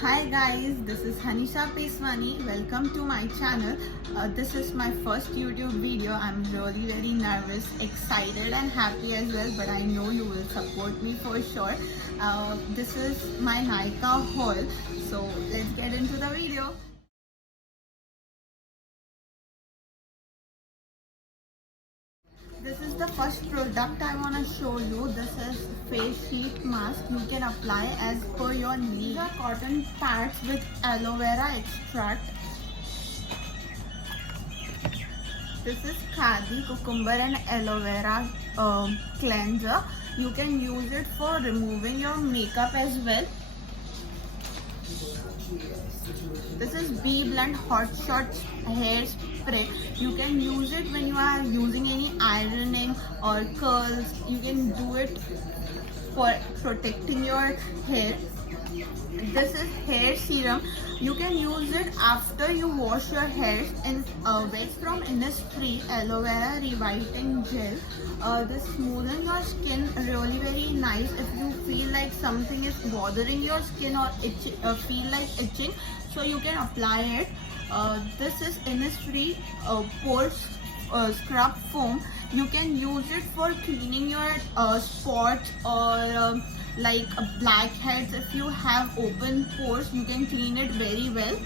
Hi guys, this is Hanisha Peswani. Welcome to my channel. This is my first YouTube video. I'm really very nervous, excited and happy as well, but I know you will support me for sure. This is my Nykaa haul. So let's get into the video. This is the first product I want to show you. This is face sheet mask. You can apply as per your need. These are cotton pads with aloe vera extract. This is khadi, cucumber and aloe vera cleanser. You can use it for removing your makeup as well. This is Bee Blend Hot Shot hair spray. You can use it when you are using any ironing or curls. You can do it for protecting your hair. This is hair serum. You can use it after you wash your hair. And it's from Innisfree Aloe Vera Revitalizing Gel. This smoothens your skin really very nice. If you feel like something is bothering your skin or feel like itching, so you can apply it. This is Innisfree Pore Scrub Foam. You can use it for cleaning your spots or like blackheads. If you have open pores, you can clean it very well.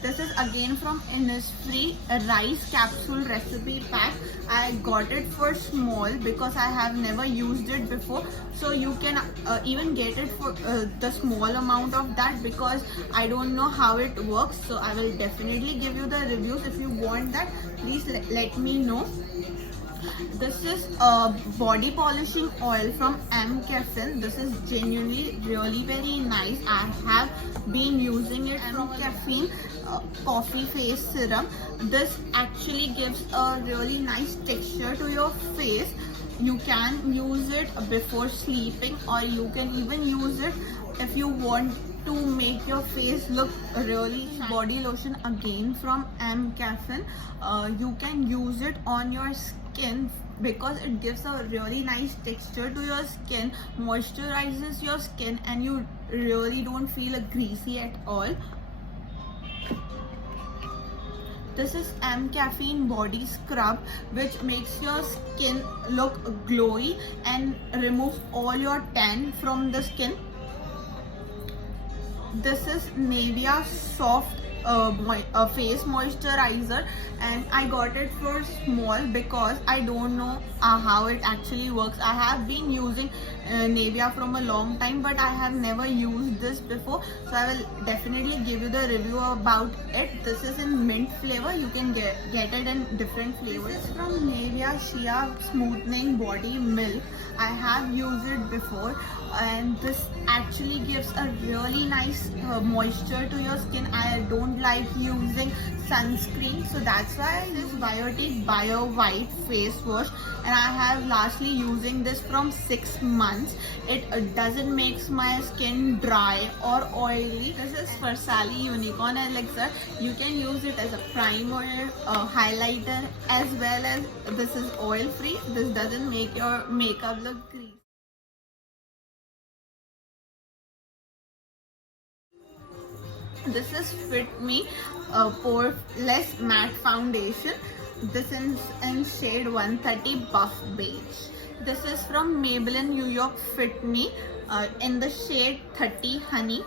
This is again from Innisfree rice capsule recipe pack. I got it for small because I have never used it before. So you can even get it for the small amount of that because I don't know how it works. So I will definitely give you the reviews. If you want that, please let me know. This is body polishing oil from M Caffeine. This is genuinely really very nice. I have been using it from Caffeine coffee face serum. This actually gives a really nice texture to your face. You can use it before sleeping, or you can even use it if you want to make your face look really shiny. Body lotion again from M Caffeine. You can use it on your skin because it gives a really nice texture to your skin, moisturizes your skin, and you really don't feel greasy at all. This is M Caffeine body scrub, which makes your skin look glowy and removes all your tan from the skin. This is Nivea soft face moisturizer, and I got it for small because I don't know how it actually works. I have been using Nivea from a long time, but I have never used this before, so I will definitely give you the review about it. This is in mint flavor. You can get it in different flavors. This is from Nivea Shea Smoothing Body Milk. I have used it before, and this actually gives a really nice moisture to your skin. I don't like using sunscreen, so that's why this Biotique Bio White face wash, and I have lastly using this from 6 months. It doesn't make my skin dry or oily. This is Farsali Unicorn Elixir. You can use it as a primer, highlighter, as well as this is oil free. This doesn't make your makeup look greasy. This is Fit Me Poreless Matte Foundation. This is in shade 130 Buff Beige. This is from Maybelline New York Fit Me in the shade 30 Honey.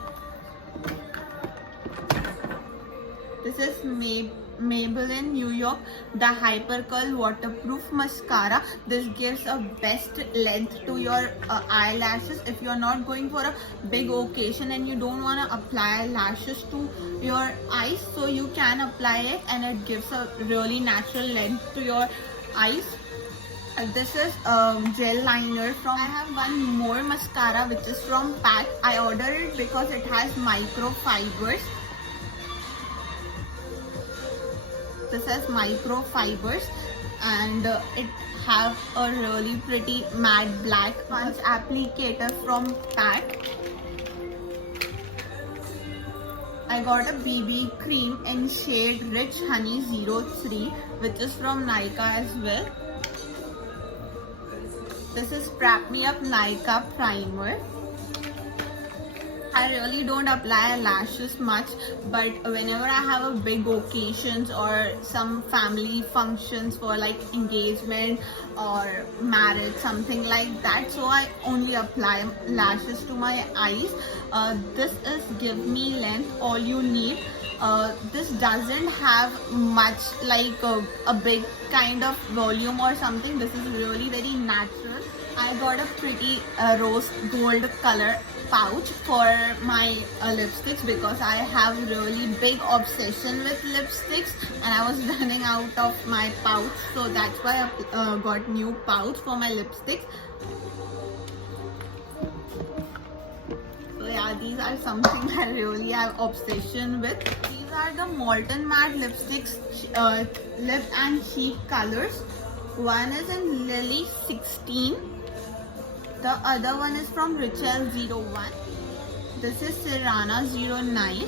This is Maybelline New York the Hyper Curl Waterproof Mascara. This gives a best length to your eyelashes. If you are not going for a big occasion and you don't want to apply lashes to your eyes, so you can apply it and it gives a really natural length to your eyes. This is gel liner from. I have one more mascara which is from PAC. I ordered it because it has microfibers. This has microfibers, and it have a really pretty matte black sponge applicator from PAC. I got a BB cream in shade Rich Honey 03, which is from Nykaa as well. This is Prep Me Up Nykaa primer. I really don't apply lashes much, but whenever I have a big occasions or some family functions for like engagement or marriage, something like that, so I only apply lashes to my eyes. This is Give Me Length, all you need. This doesn't have much like a big kind of volume or something. This is really very natural. I got a pretty rose gold color pouch for my lipsticks because I have really big obsession with lipsticks and I was running out of my pouch, so that's why I got new pouch for my lipsticks. So yeah, these are something I really have obsession with. These are the Molten Matte lipsticks, lip and cheek colors. One is in Lily 16. The other one is from Richelle 01. This is Sirana 09.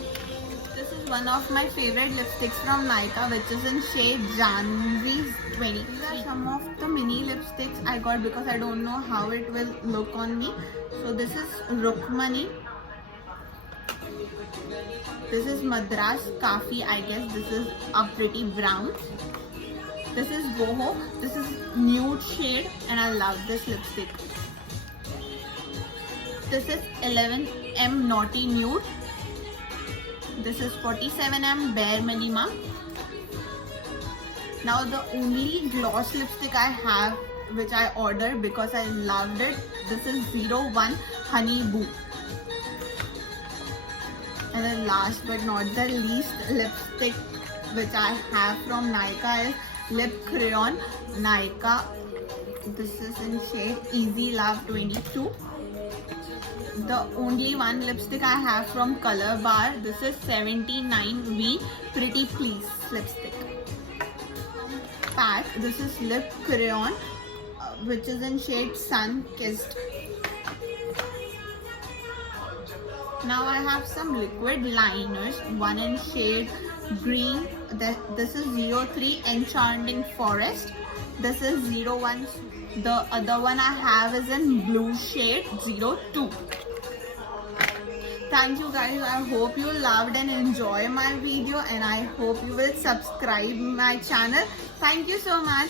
This is one of my favorite lipsticks from Nykaa, which is in shade Janvi 20. These are some of the mini lipsticks I got because I don't know how it will look on me. So this is Rukmani. This is Madras Kafi. I guess this is a pretty brown. This is Boho. This is nude shade and I love this lipstick. This is 11M Naughty Nude. This is 47M Bare Minima. Now the only gloss lipstick I have, which I ordered because I loved it, this is 01 Honey Boo. And then last but not the least lipstick which I have from Nykaa is Lip Crayon Nykaa. This is in shade Easy Love 22. The only one lipstick I have from Color Bar, this is 79V Pretty Please lipstick. Pack, this is Lip Crayon, which is in shade Sun Kissed. Now I have some liquid liners, one in shade Green. This is 03 Enchanting Forest. This is 01. The other one I have is in blue shade 02. Thank you guys. I hope you loved and enjoy my video and I hope you will subscribe my channel. Thank you so much.